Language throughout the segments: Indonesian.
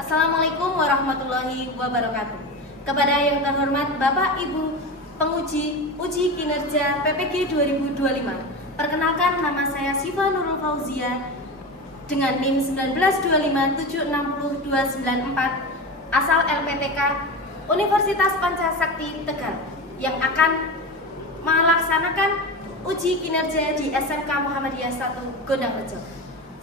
Assalamualaikum warahmatullahi wabarakatuh. Kepada yang terhormat Bapak Ibu penguji uji kinerja PPG 2025. Perkenalkan, nama saya Siva Nurul Fauzia dengan NIM 19267602994 asal LPTK Universitas Pancasakti Tegal yang akan melaksanakan uji kinerja di SMK Muhammadiyah 1 Gondangrejo.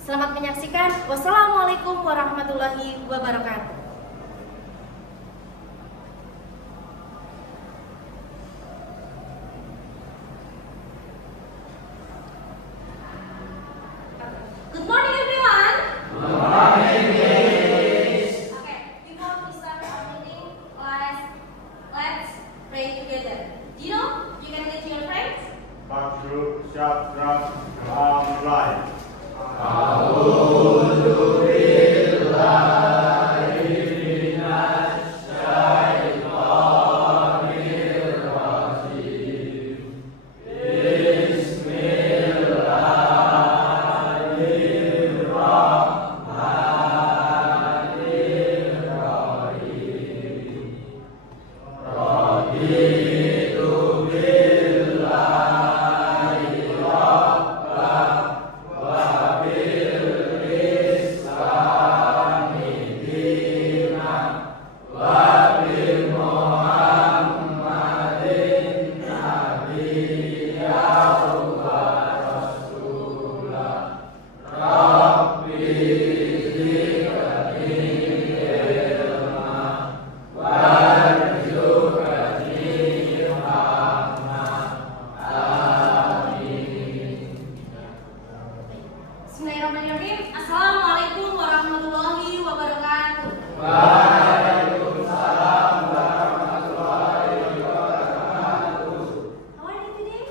Selamat menyaksikan. Wassalamualaikum warahmatullahi wabarakatuh. Good morning, everyone. Good morning, miss. Okay, before we start our meeting, let's pray together. Dino, you can lead your friends. Bakru Syafra Amrai. Bismillahirrahmanirrahim. Assalamualaikum warahmatullahi wabarakatuh. Waalaikumsalam warahmatullahi wabarakatuh. How are you today?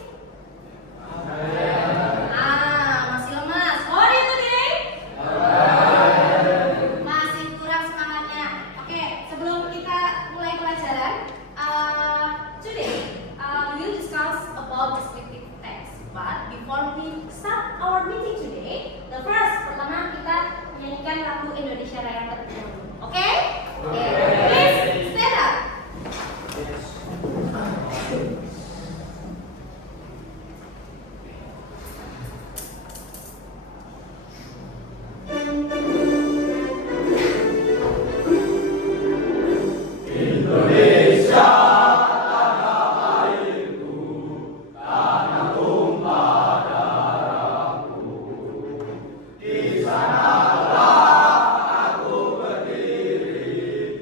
Masih lemas. How are you today? Masih kurang semangatnya. Oke, sebelum kita mulai pelajaran, today we will discuss about descriptive text. But before we start our meeting today, the first pertama kita menyanyikan lagu Indonesia Raya terlebih dahulu. Oke? Please stand up. Indonesia tanah airku, tanah tumpah darahku. Di sanalah aku berdiri,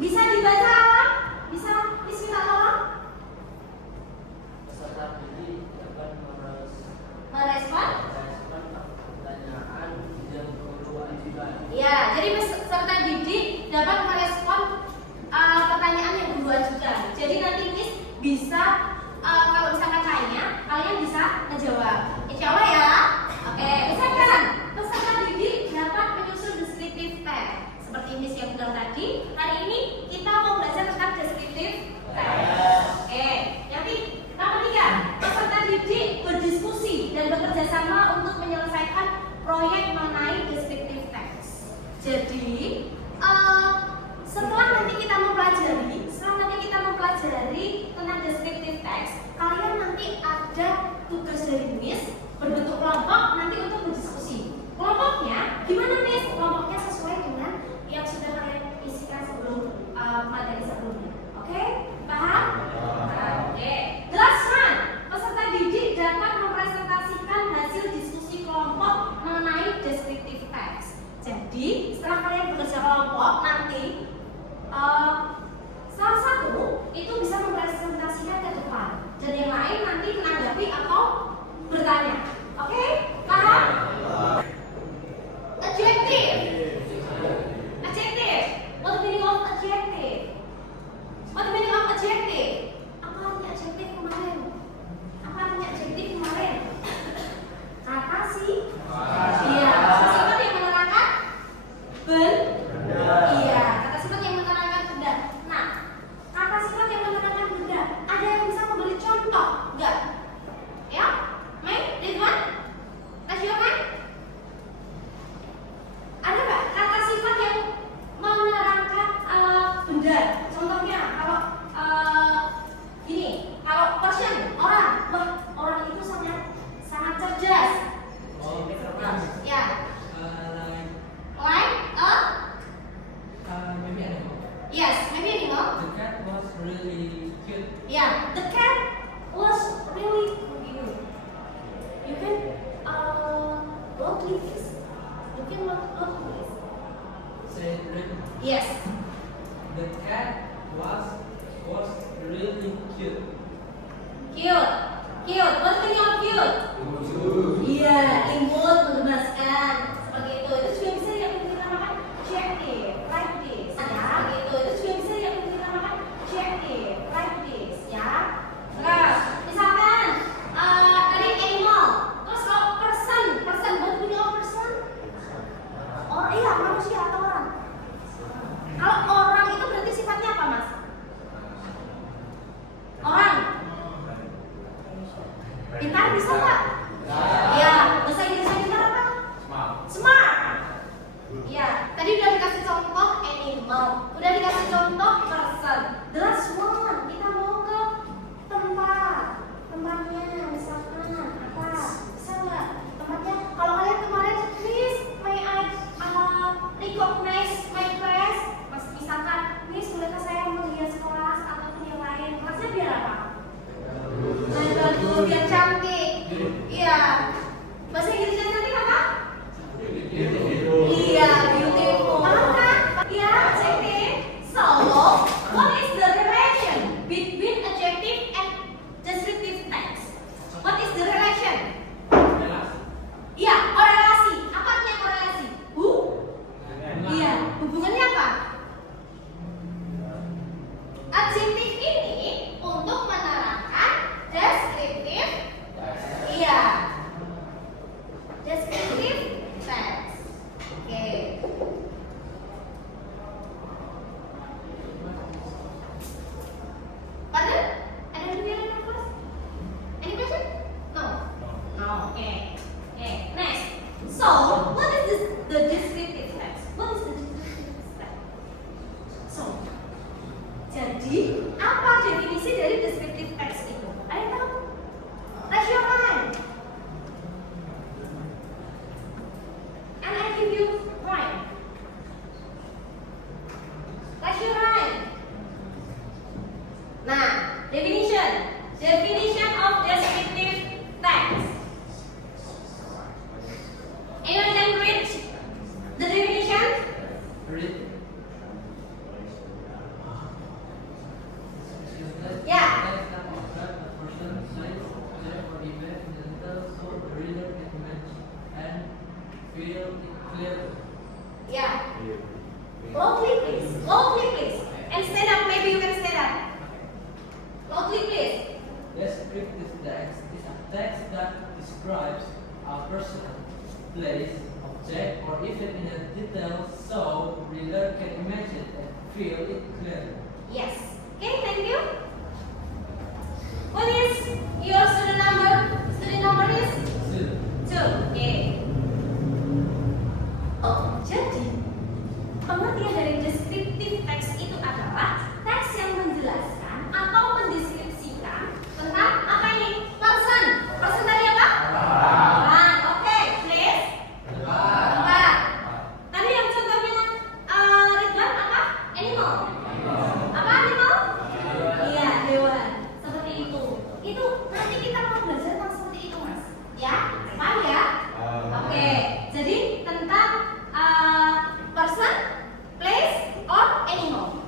Bisa dibaca Alam? Bisa minta tolong? Peserta didik dapat Merespon? pertanyaan yang berkewajiban. Ya, jadi peserta didik dapat merespon pertanyaan yang berkewajiban. Jadi nanti Miss bisa kalau misalkan tanya, kalian bisa menjawab. Insya Allah ya. Oke, misalkan peserta didik dapat menyusun descriptive text. Seperti Miss yang bilang tadi, hari ini kita mau belajar tentang descriptive text. Oke, nanti yang ketiga, peserta didik berdiskusi dan bekerja sama untuk menyelesaikan proyek mengenai descriptive text. Jadi, setelah nanti kita mempelajari tentang descriptive text, kalian nanti ada tugas dari Miss berbentuk kelompok nanti untuk berdiskusi. Kelompoknya gimana Miss? Kelompoknya sesuai dengan yang sudah kalian isikan sebelum materi sebelumnya. Oke? Paham? Oke. The last one, peserta didik dapat mempresentasikan hasil diskusi kelompok mengenai descriptive text. Jadi setelah kalian bekerja kelompok nanti salah satu itu bisa mempresentasikan ke depan dan yang lain nanti menanggapi atau bertanya. Oke? Paham? Adjective. Adjective. What the meaning of adjective? What the meaning of adjective? Apa artinya adjective kemarin? Apa artinya adjective kemarin? Kata sih? Iya. Sifat yang menerangkan iya. Kata sifat yang menerangkan benda. Nah, kata sifat yang menerangkan benda. Ada yang bisa memberi contoh? Enggak? Ya? May? This one? Raise your hand. Ada nggak kata sifat yang menerangkan benda? Contohnya kalau gini, kalau person orang, wah orang itu sangat cerdas. Ya. Like Maybe animal. yes, maybe animal. The cat was really cute. Yeah, the cat was really cute. You can look like this. You can look like this. Say really. Yes. The cat was really cute. Cute. Cute. What's the meaning of cute? Iya, imut, menggemaskan. Seperti itu. Itu juga bisa yang kita namakan adjective, like this. Ya, gitu. Itu juga bisa yang kita namakan adjective, like this. Ya. Terus, misalkan tadi animal. Terus kalau person, what's the meaning of person? Orang, iya, manusia atau orang. Kalau orang itu berarti sifatnya apa, Mas? Orang. Pintar bisa nggak? Ya, bahasa Inggrisnya pintar apa? Smart. Ya, tadi udah dikasih contoh animal, udah dikasih contoh person. The last one, kita mau ke tempatnya, misalkan apa? Bisa nggak? Tempatnya, kalau kalian kemarin, Miss, may I recognize my class? Misalkan, Miss, bolehkah saya melihat kelas ataupun yang lain? Kelasnya biar apa? Nah, bagus, biar cantik. Iya. Bahasa Inggrisnya cantik apa? Iya, beautiful. Paham kan? Iya, cantik. So, what is the relation Loudly, please. And stand up. Maybe you can stand up. Loudly, please. Descriptive text is a text that describes a person, place, object, or event in a detail so reader can imagine and feel it clearly. Yes. Okay, thank you. What is your student number? Student number is So, 2. Okay. Oh, jadi pengertian dari descriptive text itu adalah teks yang menjelaskan atau mendeskripsikan tentang apa ini? Person. Person tadi apa? Orang. Oke, please. Tempat. Tadi yang contohnya Ridwan apa? Animal. Apa animal? Iya, hewan. Seperti itu. Itu nanti kita mau belajar tentang seperti itu, Mas. Ya? Paham ya? Oke. Jadi tentang person, place, or animal.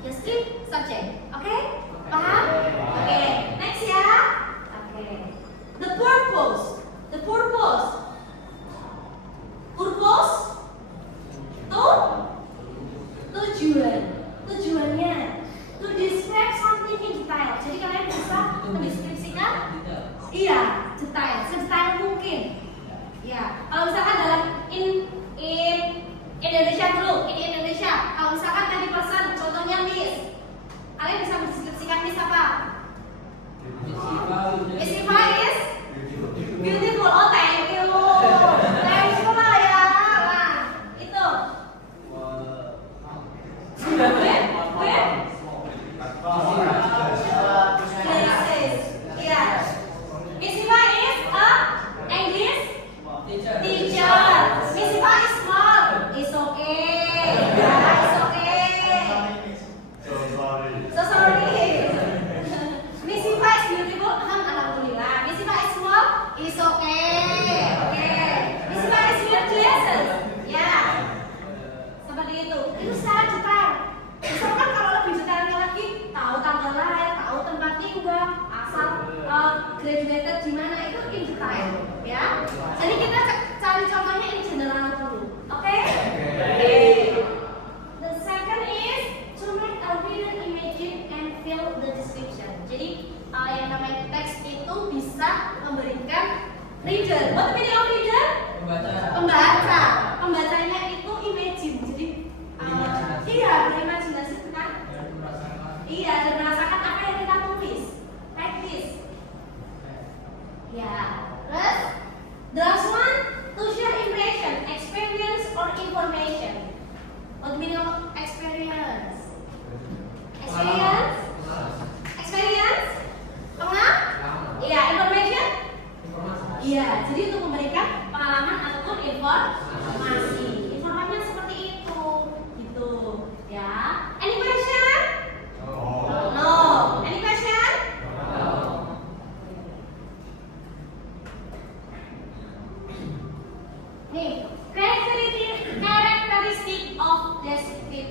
Descriptive subject. Oke? Paham? Oke. Next ya. Oke. The purpose. The purpose. Purpose. Tujuan. Tujuannya. To describe something in detail. Jadi kalian bisa mendeskripsikan. Iya, detail. Sedetail mungkin. Ya, kalau misalkan dalam in Indonesia dulu, in Indonesia. Kalau misalkan tadi pesan, contohnya Miss, kalian bisa mendeskripsikan Miss apa? Miss Iva is beautiful. Oh, thank you. Thank you lah ya. Nah, itu. Iya. Miss Iva is a English teacher. Miss Iva is small. It's okay. Yeah, it's okay. So sorry. Miss Iva is beautiful. Alhamdulillah. Miss Iva is small. It's okay. Okay. Miss Iva is wear glasses. Ya. Seperti itu. Itu secara detail. Misalkan kalau lebih detailnya lagi, tahu tanggal lahir, tahu tempat tinggal, asal graduated di mana, itu in detail, ya. Jadi kita cari contohnya in general dulu, oke? The second is to make a reader imagine and feel the description. Jadi yang namanya teks itu bisa memberikan reader. What meaning of reader? Pembaca. Pembacanya itu imagine. Jadi iya, berimajinasi kan? Iya, dan merasakan apa yang kita tulis. Like this. Ya. Terus the last one, to share impression, experience or information. What meaning of experience? Experience? Experience? Pengalaman? Iya, information? Iya, jadi untuk memberikan pengalaman ataupun informasi. Informasinya seperti itu, gitu, ya. Any question? No. Any question? Nih, characteristic of descriptive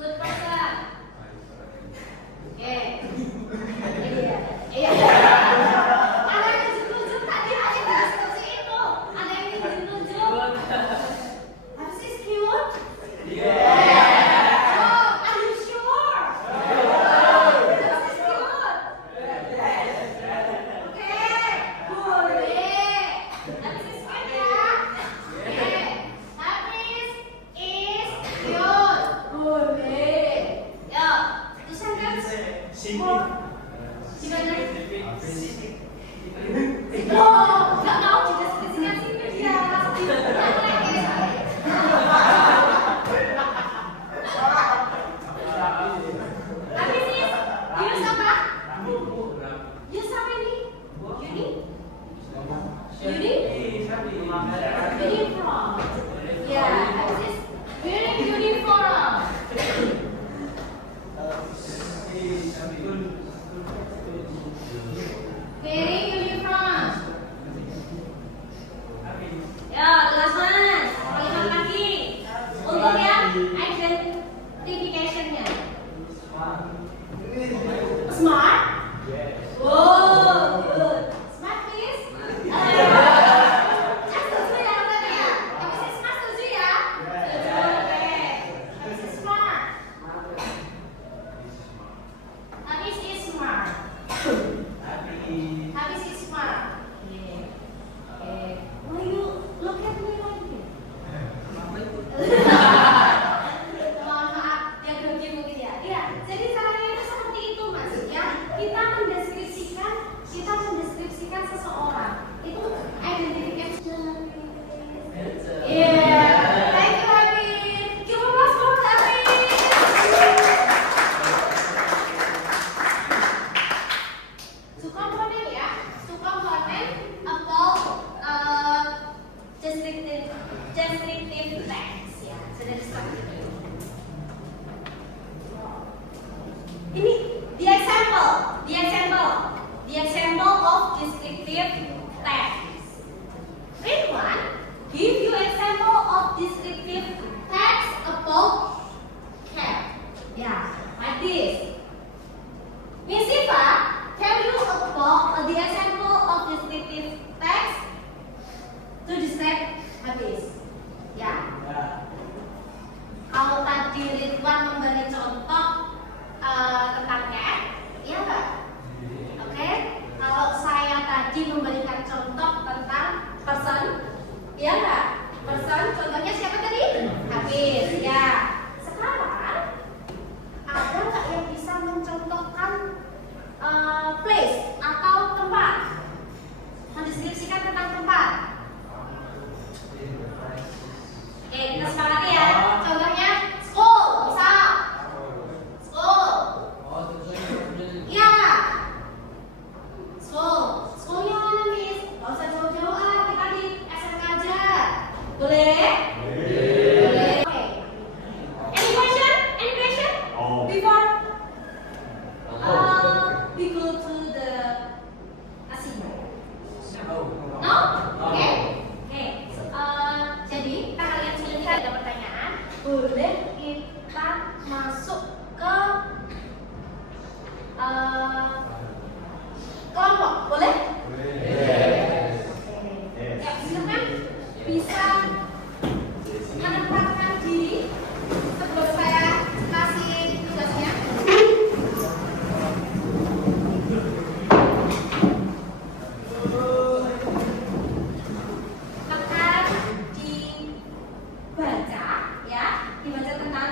Good person. Oke. Iya. Ada yang tunjuk-tunjuk tadi ada yang diskusi itu. Ada yang tunjuk-tunjuk. Habis is cute? Oh, are you sure? Habis is cute? Oke, boleh. Habis is cute ya? Oke. Habis is cute. Boleh. Yo, itu sentence. Gimana? Oh, nggak mau dideskripsikan sini dia. Habis is use apa? Use apa ini? Uniform. Ya, habis is wearing uniform. Wearing uniform. Ya, last one. Kalimat lagi. Untuk yang identification-nya. Smart? Oh, good. Smart please? Setuju ya berarti ya? Habis is smart setuju ya? Setuju, oke. Habis is smart. Habis is smart. Habis is smart. Okay. Why you look at me like this? Mohon maaf, yang grogi mungkin ya. Iya, jadi caranya itu seperti itu mas. Ya, kita mendeskripsikan seseorang. Itu identification. Yeah. Thank you, Habib. Give a applause for Habib. To component ya, to component about descriptive text ya, sudah disebut. Ini the example of descriptive text. Read one. Give you example of descriptive text about cat. Yeah, like this. Miss Siva, tell you about the example of descriptive text to describe habis. Ya. Kalau tadi Ridwan memberi contoh tentang cat, iya nggak? Oke. Kalau saya tadi memberikan contoh tentang person, iya nggak? Person, contohnya siapa tadi? Habis. Ya. Sekarang ada nggak yang bisa mencontohkan place atau tempat, mendeskripsikan tentang tempat? Oke, kita sepakati ya. Contohnya school, bisa. School. Iya. Schoolnya mana Miss? Gak usah jauh-jauh kita di SMK aja. Boleh? Boleh. Oke. Any question? Before we go to the assignment. No? Oke. So, jadi kalian sebelum kita ada pertanyaan, boleh kita masuk ke kelompok, boleh? Ya, silakan bisa menempatkan diri sebelum saya kasih tugasnya. Akan dibaca ya, dibaca tentang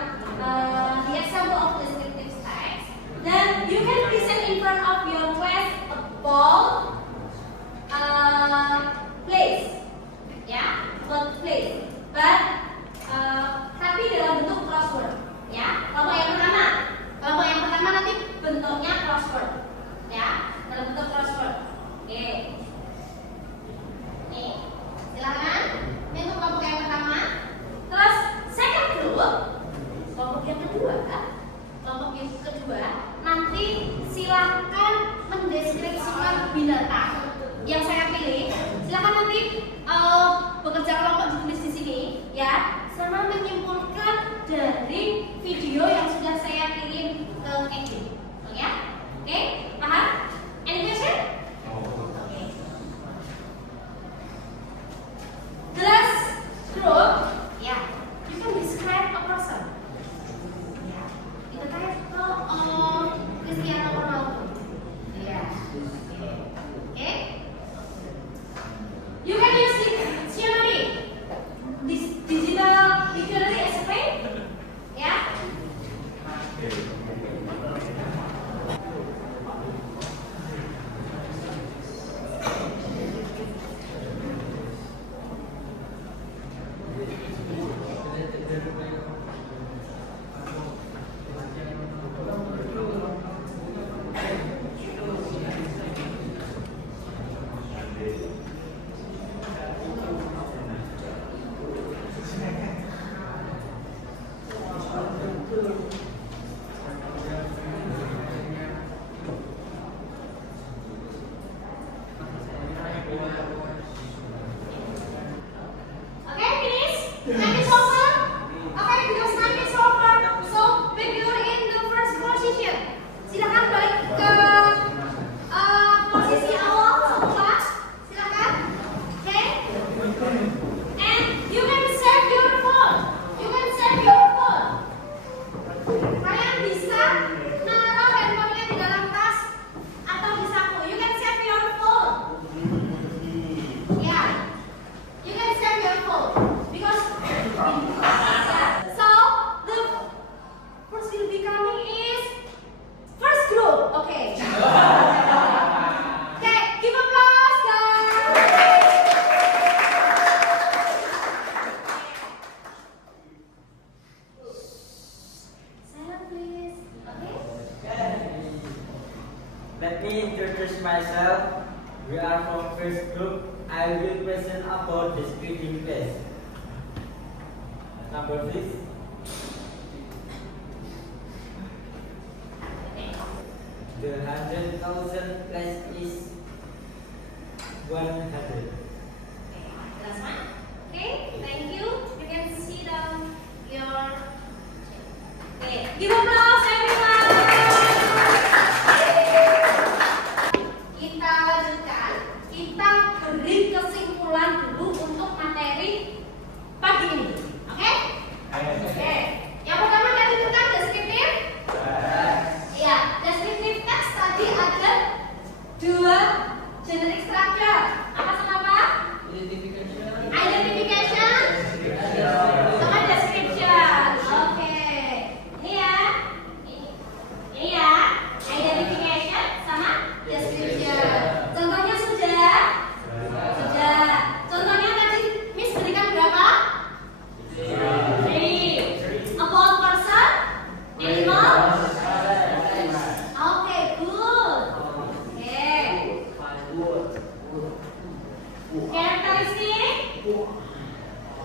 the example of descriptive text. Then you can present in front of your class about binatang yang saya pilih. Silakan nanti bekerja kelompok ditulis di sini ya, sama menyimpulkan dari video yang sudah saya kirim ke Ekin. Ya, oke, paham? Any question? Okay. The last group, yeah, you can describe a person. Ya, itu kayak Cristiano Ronaldo. Ya, oke. You can use dictionary, this digital dictionary as a friend. Ya. Okay, finish? Time is over? Okay, because time is over. So, when you're in the first position, silakan balik ke posisi awal semula. Silakan. Okay? And you can save your phone. You can save your phone. Kalian bisa naruh handphonenya di dalam tas atau di saku. You can save your phone. Yeah. You can save your phone because so the first will be coming is first group. Okay. Okay, give applause, guys. Silent, please. Okay. Let me introduce myself. We are from first group. I will present about the speaking test. Number please. The 100,000 place is 100. Last one. Okay, thank you. You can see down your. Okay, give applause everyone. Kita lanjutkan. Kita beri kesimpulan dulu untuk materi pagi ini. Oke? Oke. Yang pertama tadi tentang deskriptif. Iya, deskriptif teks tadi ada dua generic structure. Apa sama apa? Identification. Identification sama description. Oke. Ini ya. Ini ya. Identification sama description. Contohnya sudah? Sudah. Contohnya tadi Miss berikan berapa? 3. About person, animal. Oke, good. Oke. Karakteristik.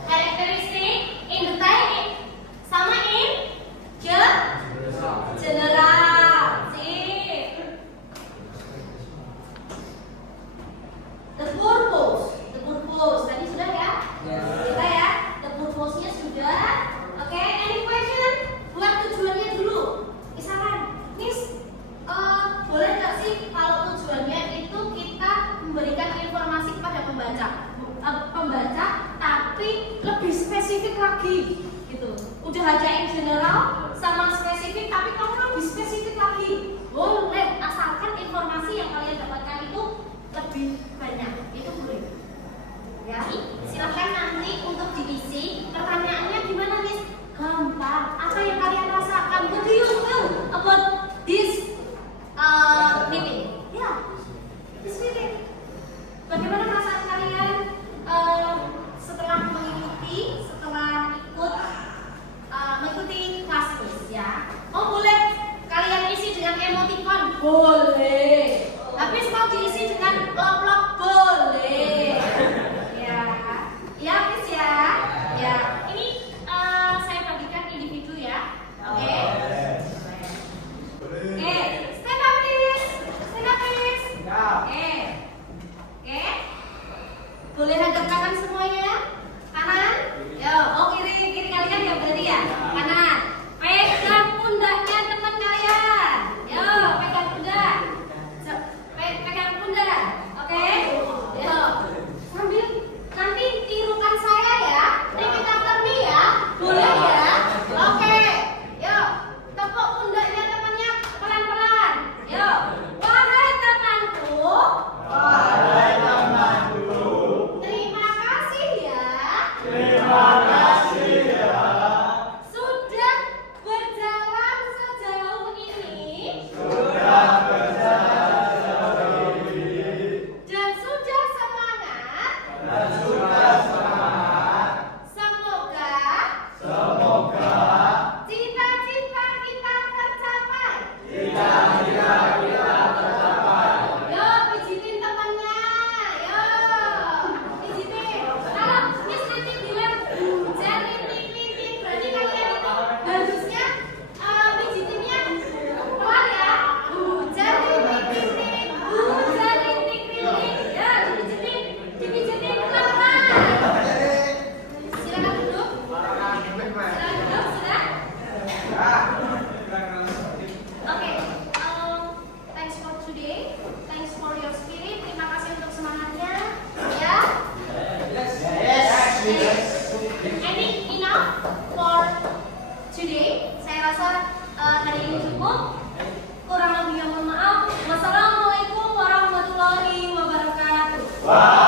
Karakteristik in detail sama in general. Sip. The purpose. The purpose tadi sudah ya? Sudah ya. The purpose-nya sudah. Oke, any question? Buat tujuannya dulu. Misalkan, Miss, boleh nggak sih kalau tujuannya itu kita memberikan informasi kepada pembaca, tapi lebih spesifik lagi, gitu. Udah aja in general sama spesifik, tapi kamu lebih spesifik lagi. Boleh, asalkan informasi yang kalian dapatkan itu lebih banyak, itu boleh. Ya, silahkan nanti untuk diisi. Pertanyaannya gimana, Miss? Gampang. Apa yang kalian rasakan? What do you feel about this meeting? Ya, this meeting. Bagaimana perasaan kalian setelah mengikuti kelas ya? Oh boleh kalian isi dengan emoticon, boleh. Tapi Boleh hadap kanan semuanya? Kanan? Yo, oh kiri kalian ya berarti ya? Kanan. Pegang pundaknya teman kalian. Yo, pegang pundak. Pegang pundak. Oke? Yo. Sambil nanti tirukan saya ya. Repeat after me ya. Boleh ya? Oke. Yo, tepuk pundaknya temannya pelan-pelan. Yo. Wahai temanku. Wahai temanku, Terima kasih ya. terima kasih ya. Sudah berjalan sejauh ini Sudah berjalan sejauh ini dan sudah semangat. dan sudah semangat. Semoga Semoga cita-cita kita tercapai. cita-cita kita tercapai. Yo, pijitin temannya. Yo, pijitin. Kalau Miss nanti bilang hujan rintik-rintik, berarti kalian itu harusnya pijitinnya pelan ya. Hujan rintik-rintik, hujan rintik-rintik. Ya, dipijitin pelan-pelan. Silakan duduk. Silakan duduk, sudah. Okay, thanks for today. Thanks for your spirit. Terima kasih untuk semangatnya. Ya. I think enough for today. Saya rasa hari ini cukup. Kurang lebihnya mohon maaf. Wassalamualaikum warahmatullahi wabarakatuh.